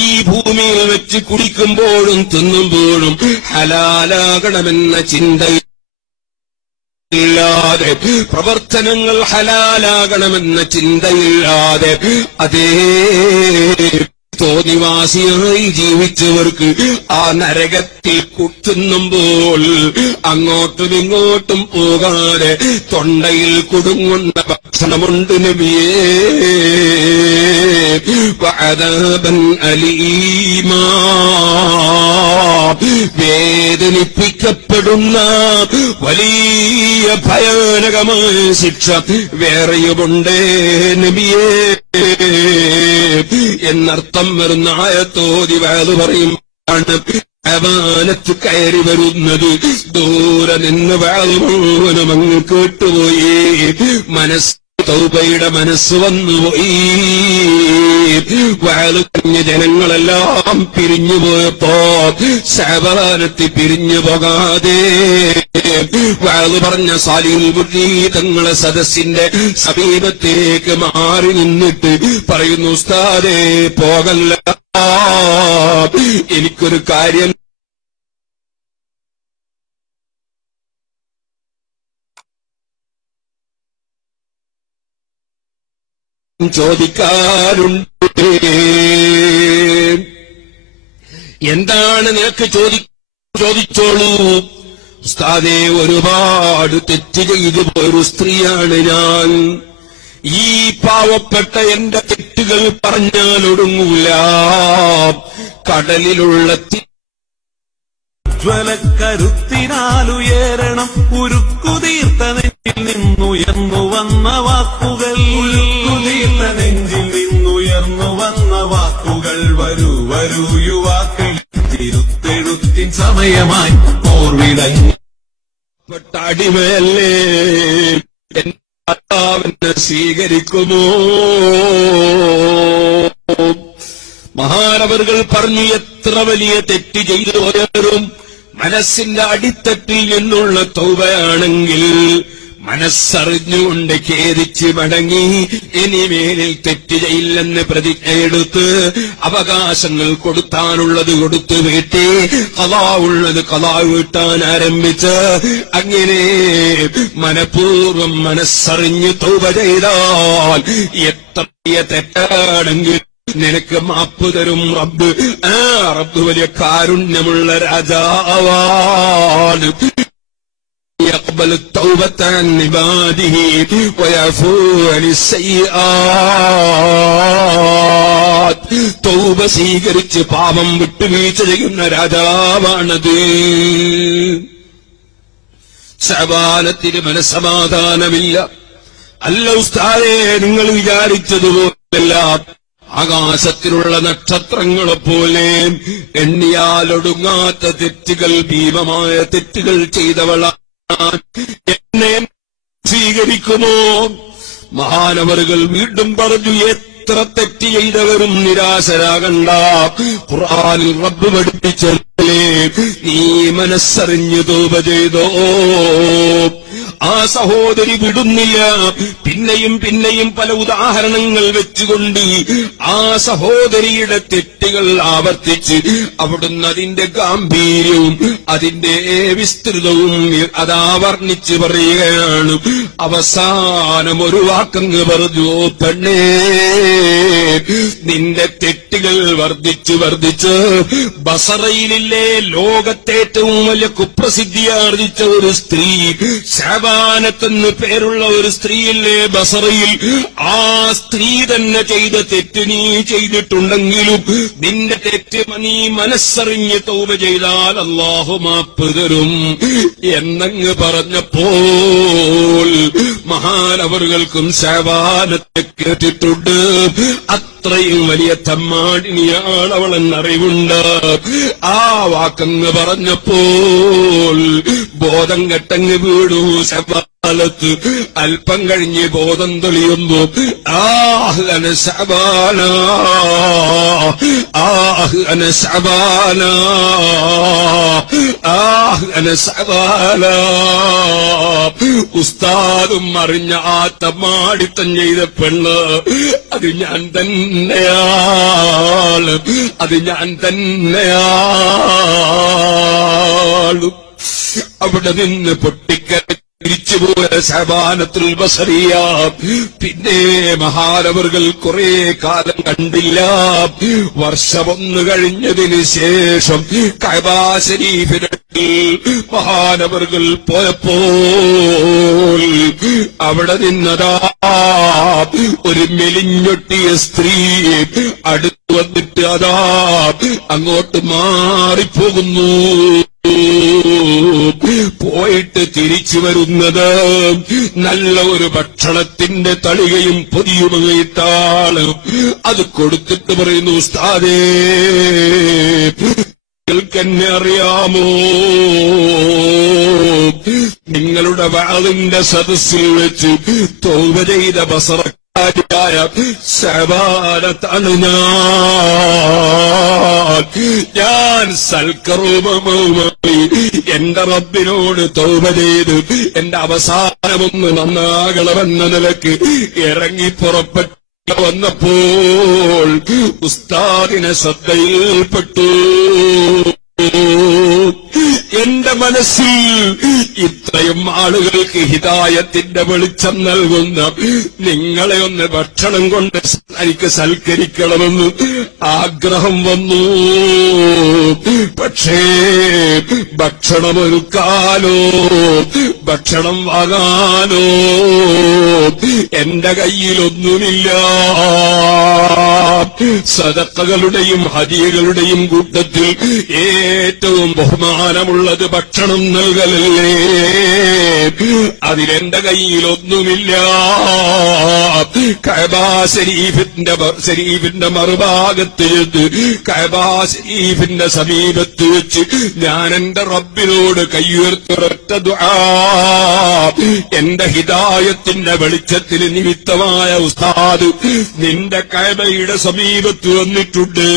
ഈ ഭൂമിയിൽ വെച്ച് കുടിക്കുമ്പോഴും തിന്നുമ്പോഴും ഹലാലാകണമെന്ന ചിന്തയില്ലാതെ, പ്രവർത്തനങ്ങൾ ഹലാലാകണമെന്ന ചിന്തയില്ലാതെ അതേ തോന്നിവാസിയായി ജീവിച്ചവർക്ക് ആ നരകത്തിൽ കുത്തുന്നുമ്പോൾ അങ്ങോട്ടും ഇങ്ങോട്ടും പോകാതെ തൊണ്ടയിൽ കുടുങ്ങുന്ന ഭക്ഷണമുണ്ട് നബിയേ. വഅദാബൻ അലീമാ, വേദനിപ്പിക്കപ്പെടുന്ന വലിയ ഭയാനകമായ ശിക്ഷ വേറെയുമുണ്ട് നബിയേ എന്നർത്ഥം വരുന്ന ആയത്തോതി വഅദ് പറയുമ്പോഴാണ് അമാനത്ത് കയറി വരുന്നത്. ദൂരെ നിന്ന് വഅദ് മുഴുവനും അങ്ങ് കേട്ടുപോയി, മനസ്സ് തൗബയുടെ മനസ്സ് വന്നുപോയി. വഅദ് കഴിഞ്ഞ ജനങ്ങളെല്ലാം പിരിഞ്ഞു പോയപ്പോ ശഅബാനത്ത് പിരിഞ്ഞു പോകാതെ വഅദ് പറഞ്ഞ സാലിഹുൽ മുർരി തങ്ങളെ സദസ്സിന്റെ സമീപത്തേക്ക് മാറി നിന്നിട്ട് പറയുന്നു, ഉസ്താദേ പോകല്ല, എനിക്കൊരു കാര്യം ചോദിക്കാറുണ്ട്. എന്താണ് നിനക്ക് ചോദിച്ചോളൂ. ഉസ്താദേ, ഒരുപാട് തെറ്റ് ചെയ്തു പോയൊരു സ്ത്രീയാണ് ഞാൻ. ഈ പാവപ്പെട്ട എന്റെ തെറ്റുകൾ പറഞ്ഞാൽ ഒടുങ്ങൂല. കടലിലുള്ള ജ്വലക്കരുത്തിനാലുയരണം ഉരുക്കുതീർത്ത നെഞ്ചിൽ നിന്നുയർന്നു വന്ന വാക്കുകൾ, ഉരുക്കുതീർത്ത നെഞ്ചിൽ നിന്നുയർന്നു വന്ന വാക്കുകൾ. വരൂ വരൂ യുവാക്കൾ, തിരുത്തെഴുത്തിൻ സമയമായി ഓർവിടങ്ങി അടിമയല്ലേ, എന്നെ സ്വീകരിക്കുമോ? മഹാനവറുകൾ പറഞ്ഞു, എത്ര വലിയ തെറ്റ് ചെയ്തു പോയവരും മനസ്സിന്റെ അടിത്തട്ടിൽ നിന്നുള്ള തൗബയാണെങ്കിൽ മനസ്സറിഞ്ഞുകൊണ്ട് ഖേദിച്ച് മടങ്ങി ഇനിമേലിൽ തെറ്റ് ചെയ്യില്ലെന്ന് പ്രതിജ്ഞയെടുത്ത് അവകാശങ്ങൾ കൊടുത്താനുള്ളത് കൊടുത്തു വീട്ടി ഖളാ ഉള്ളത് ഖളാ വീട്ടാൻ ആരംഭിച്ച് അങ്ങനെ മനഃപൂർവ്വം മനസ്സറിഞ്ഞ് തൗബ ചെയ്താൽ എത്ര തെറ്റാണെങ്കിൽ നിനക്ക് മാപ്പ് തരും റബ്ബ്. ആ റബ്ബ് വലിയ കാരുണ്യമുള്ള രാജാവാണ്. يقبل التوبة عن عباده ويعفو عن السيئات. തൗബ സ്വീകരിച്ച് പാപം വിട്ടുവീഴ്ച ചെയ്യുന്ന രാജാവാണത്. ശഅബാനത്തിന് മനസ്സമാധാനമില്ല. അല്ല ഉസ്താദേ, നിങ്ങൾ വിചാരിച്ചതുപോലെയല്ല. ആകാശത്തിലുള്ള നക്ഷത്രങ്ങളെപ്പോലെ എണ്ണിയാലൊടുങ്ങാത്ത തെറ്റുകൾ, ഭീമമായ തെറ്റുകൾ ചെയ്തവളാണ്. എന്നെ സ്വീകരിക്കുമോ? മഹാനവറുകൾ വീണ്ടും പറഞ്ഞു, എത്ര തെറ്റ് ചെയ്തവരും നിരാശരാകണ്ട. ഖുർആനിൽ റബ്ബ് പഠിപ്പിച്ചല്ലേ, നീ മനസ്സറിഞ്ഞു തൗബ ചെയ്തോ. ആ സഹോദരി വിടുന്നില്ല. പിന്നെയും പിന്നെയും പല ഉദാഹരണങ്ങൾ വെച്ചുകൊണ്ട് ആ സഹോദരിയുടെ തെറ്റുകൾ ആവർത്തിച്ച് അവിടുന്ന് അതിന്റെ ഗാംഭീര്യവും അതിന്റെ വിസ്തൃതവും അതാവർണിച്ച് പറയുകയാണ്. അവസാനം ഒരു വാക്കങ്ങ് പറഞ്ഞു, പെണ്ണേ, നിന്റെ തെറ്റുകൾ വർദ്ധിച്ചു വർദ്ധിച്ച് ബസറയിലെ ലോകത്തേറ്റവും വലിയ കുപ്രസിദ്ധിയാർജിച്ച ഒരു സ്ത്രീ, ശഅബാനത്തെന്ന് പേരുള്ള ഒരു സ്ത്രീയില്ലേ ബസറയിൽ, ആ സ്ത്രീ തന്നെ ചെയ്ത തെറ്റ് നീ ചെയ്തിട്ടുണ്ടെങ്കിലും നിന്റെ തെറ്റ് നീ മനസ്സറിഞ്ഞ് തൗബ ചെയ്താൽ അല്ലാഹു മാപ്പ് തരും എന്നങ്ങ് പറഞ്ഞപ്പോൾ മഹാനവറുകൾക്കും ശഅബാനത്തെ കേട്ടിട്ടുണ്ട്. അത്രയും വലിയ തമ്മാടിനിയാണ് അവളെന്നറിവുണ്ട്. ആ വാക്കങ്ങ് പറഞ്ഞപ്പോൾ ബോധം കെട്ടങ്ങ് വീണു ശഅബാൻ. കാലത്ത് അല്പം കഴിഞ്ഞ് ബോധം തെളിയുന്നു. അന ശഅബാന അന ശഅബാന അന ശഅബാന. ഉസ്താദും അറിഞ്ഞ ആ തമ്മാടിത്തം ചെയ്ത പെണ്ണ് അത് ഞാൻ തന്നെയാണ്, അത് ഞാൻ തന്നെയാണ്. അവിടെ നിന്ന് പൊട്ടിക്കരച്ചിരിച്ചുപോയ ശഅബാനത്തുൽ ബസറിയ പിന്നെ മഹാനവറുകൾ കുറെ കാലം കണ്ടില്ല. വർഷമൊന്നു കഴിഞ്ഞതിന് ശേഷം കഅബ ശരീഫിൽ മഹാനവറുകൾ പോയപ്പോൾ അവിടെ നിന്നതാ ഒരു മെലിഞ്ഞൊട്ടിയ സ്ത്രീ അടുത്തു വന്നിട്ട് അതാ അങ്ങോട്ട് മാറിപ്പോകുന്നു. പോയിട്ട് തിരിച്ചു വരുന്നത് നല്ല ഒരു ഭക്ഷണത്തിന്റെ തളികയും പൊതിയുമായിട്ടാണ്. അത് കൊടുത്തിട്ട് പറയുന്നു, ഉസ്താദേ നിങ്ങൾക്കെന്നെ അറിയാമോ, നിങ്ങളുടെ വാളിന്റെ സദസ്സിൽ വെച്ച് തൗബ ചെയ്ത ബസറക്കാരിയായ ശഅബാനത്താണ് ഞാൻ സൽക്കർമ്മവുമായി എന്റെ റബ്ബിനോട് തൗബ ചെയ്ത് എന്റെ അവസാനമൊന്ന് നന്നാകണമെന്ന നിലക്ക് ഇറങ്ങി പുറപ്പെട്ടു വന്നപ്പോൾ ഉസ്താദിനെ ശ്രദ്ധയിൽപ്പെട്ടു. എന്റെ മനസ്സിൽ ഇത്രയും ആളുകൾക്ക് ഹിദായത്തിന്റെ വെളിച്ചം നൽകുന്ന നിങ്ങളെ ഒന്ന് ഭക്ഷണം കൊണ്ട് എനിക്ക് സൽക്കരിക്കണമെന്ന് ആഗ്രഹം വന്നു. പക്ഷേ ഭക്ഷണമൊരുക്കാനോ ഭക്ഷണം വാങ്ങാനോ എന്റെ കയ്യിലൊന്നുമില്ല. സദഖകളുടെയും ഹദിയകളുടെയും കൂട്ടത്തിൽ ഏറ്റവും ബഹുമാനമുള്ളത് ഭക്ഷണം നൽകലല്ലേ. അതിലെന്റെ കയ്യിലൊന്നുമില്ല. കഅബ ശരീഫിന്റെ മറുഭാഗത്ത് കഅബ ശരീഫിന്റെ സമീപത്ത് വെച്ച് ഞാൻ എന്റെ റബ്ബിനോട് കയ്യുയർത്തിയൊരൊറ്റ ദുആ, എന്റെ ഹിദായത്തിന്റെ വെളിച്ചത്തിന് നിമിത്തമായ ഉസ്താദ് നിന്റെ കഅബയുടെ സമീപത്ത് വന്നിട്ടുണ്ട്,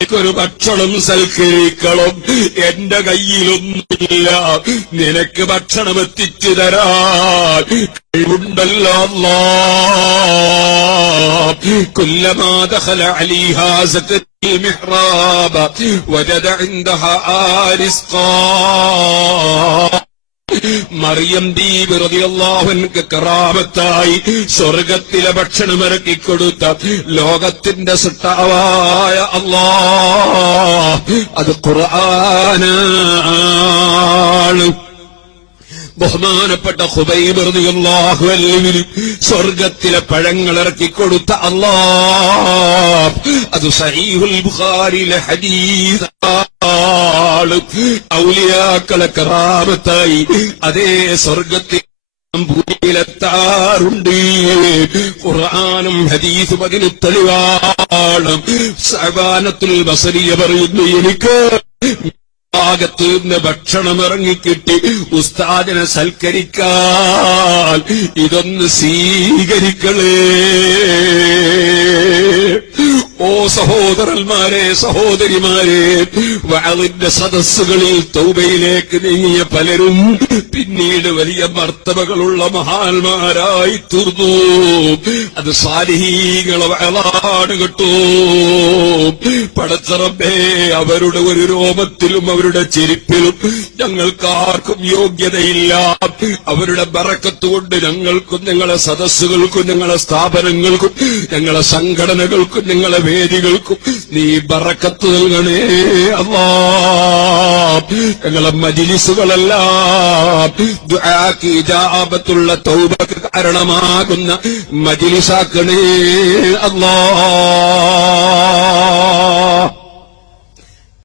എനിക്കൊരു ഭക്ഷണം സൽക്കരിക്കണം, എന്റെ കയ്യിലൊന്നുമില്ല, നിനക്ക് ഭക്ഷണം എത്തിച്ചു തരാൻ കഴിവുണ്ടല്ലോ അല്ലാഹ്. കുല്ലമാ ദഖല അലൈഹാ സക്കത്തിൽ മിഹ്റാബ വജദ ഇൻദഹാ റിസ്ഖാ. മറിയം ബീബി റളിയല്ലാഹു അൻഹ കറാമത്തായി സ്വർഗത്തിലെ ഭക്ഷണം ഇറക്കിക്കൊടുത്ത ലോകത്തിന്റെ സൃഷ്ടാവായ അല്ലാഹ് അത് ഖുർആനാണ്. ബഹുമാനപ്പെട്ട ഖുബൈബ് റളിയല്ലാഹു അൻഹു സ്വർഗത്തിലെ പഴങ്ങൾ ഇറക്കിക്കൊടുത്ത അല്ലാഹ് അത് സഹീഹുൽ ബുഖാരിയിലെ ഹദീസാണ്. ഔലിയാക്കളെ കറാമത്തായി അതേ സ്വർഗത്തിൽ ഭൂമിയിലെത്താറുണ്ട്. ഖുർആനും ഹദീസും അതിന് തെളിവാണ്. ശഅബാനത്തുൽ ബസരിയ പറയുന്നു, എനിക്ക് ഭാഗത്ത് നിന്ന് ഭക്ഷണം ഇറങ്ങിക്കിട്ടി ഉസ്താദിനെ സൽക്കരിക്കാൻ ഇതൊന്ന് സ്വീകരിക്കളേ. ഓ സഹോദരന്മാരെ, സഹോദരിമാരെ, വഅളിന്റെ സദസ്സുകളിൽ തൗബയിലേക്ക് നീങ്ങിയ പലരും പിന്നീട് വലിയ മർത്തബകളുള്ള മഹാന്മാരായി തീർന്നു. അത് സാലിഹീങ്ങളെ വഅളാണ് കേട്ടോ. പടച്ച റബ്ബേ, അവരുടെ ഒരു രോമത്തിലും അവരുടെ ചെരിപ്പിലും ഞങ്ങൾക്കാർക്കും യോഗ്യതയില്ല. അവരുടെ ബറക്കത്ത് കൊണ്ട് ഞങ്ങൾക്കും ഞങ്ങളെ സദസ്സുകൾക്കും ഞങ്ങളെ സ്ഥാപനങ്ങൾക്കും ഞങ്ങളെ സംഘടനകൾക്കും ഞങ്ങളെ വേദികൾക്കും നീ ബറക്കത്ത് നൽകണേ അല്ലാഹ്. ഞങ്ങളെ മജ്ലിസുകളെല്ലാം ദുആക്ക് ഇജാബത്തുള്ള തൗബക്ക് കാരണമാകുന്ന മജ്ലിസാക്കണേ അല്ലാഹ്.